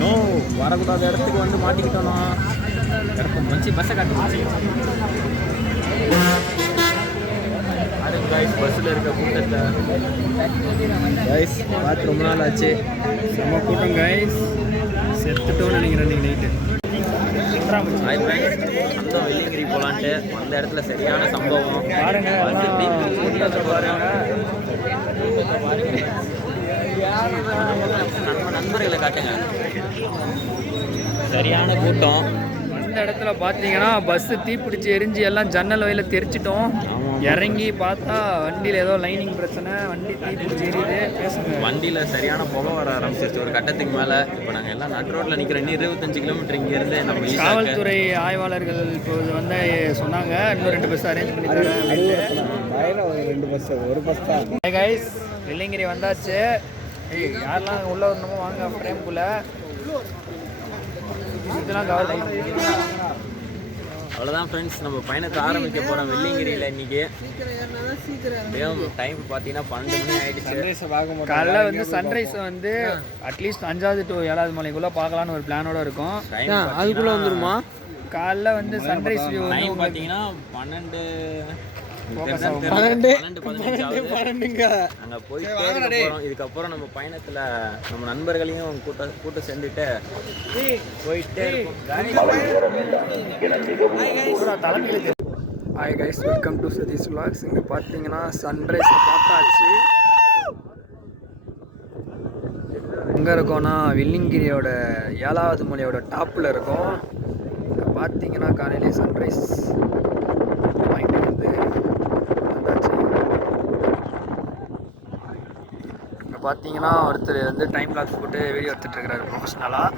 No வரக்கூடாத இடத்துக்கு வந்து மாட்டிக்கிட்டோம்னா இடத்த மச்சி பஸ்ஸை காட்டி கைஸ் பஸ்ஸில் இருக்க கூட்டத்தை கைஸ் பார்த்து ரொம்ப நாள் ஆச்சு. செம்ம கூட்டம் கைஸ், செத்துட்டோன்னு நினைக்கிறேன் இன்னைக்கு நைட்டு. அந்த வெள்ளிங்கிரி போகலான்ட்டு அந்த இடத்துல சரியான சம்பவம் பாருங்க நண்பர்களை காட்டுங்க. சரியான கூட்டம். அந்த இடத்துல பார்த்தீங்கன்னா பஸ்ஸு தீப்பிடிச்சு எரிஞ்சு எல்லாம் ஜன்னல் வயல தெரிச்சிட்டோம். இறங்கி பார்த்தா வண்டியில் ஏதோ லைனிங் பிரச்சனை, வண்டி தீப்பிடிச்சு எரியுது. பேசுங்க, வண்டியில் சரியான புகை வர ஆரம்பிச்சிருச்சு ஒரு கட்டத்துக்கு மேலே. இப்போ நாங்கள் எல்லாம் நடு ரோட்டில் நிற்கிறோம். இன்னும் 25 கிலோமீட்டர் இங்கேருந்து நம்ம காவல்துறை ஆய்வாளர்கள் இப்போ வந்து சொன்னாங்க இன்னும் 2 பஸ் அரேஞ்ச் பண்ணி தரேன். 2 பஸ், ஒரு பஸ் தான். கைஸ் வெள்ளிங்கிரி வந்தாச்சு. யாரெல்லாம் உள்ளே வரணுமோ வாங்க ஃப்ரேம்குள்ளே. இதெல்லாம் கவர் அவ்வளோதான் ஃப்ரெண்ட்ஸ், நம்ம பயணத்தை ஆரம்பிக்க போகிறோம் வெள்ளிங்கிரியில். இன்றைக்கி டைம் பார்த்தீங்கன்னா 12 மணி ஆகிடுச்சு. காலைல வந்து சன்ரைஸை வந்து அட்லீஸ்ட் 5வது to 7வது மலைக்குள்ளே பார்க்கலான்னு ஒரு பிளானோட இருக்கும். அதுக்குள்ளே வந்துருமா? காலைல வந்து சன்ரைஸ் வியூ டைம் பார்த்தீங்கன்னா 12 அங்கே போயிட்டு இதுக்கப்புறம் நம்ம பயணத்தில் நம்ம நண்பர்களையும் கூட்ட சேர்ந்துட்டு போயிட்டே தலைமையில். Hi guys, welcome to Satish vlogs. இங்கே பார்த்தீங்கன்னா சன்ரைஸை பார்த்தாச்சு. எங்கே இருக்கோன்னா வெள்ளிங்கிரியோட 7வது மலையோட டாப்பில் இருக்கோம். இங்கே பார்த்தீங்கன்னா காலையிலே சன்ரைஸ் பாயிண்ட் வந்து வந்தாச்சு. இங்கே பார்த்தீங்கன்னா ஒருத்தர் வந்து டைம் லாக் போட்டு வீடியோ எடுத்துகிட்டு இருக்கிறாரு ப்ரொஃபஷ்னலாக.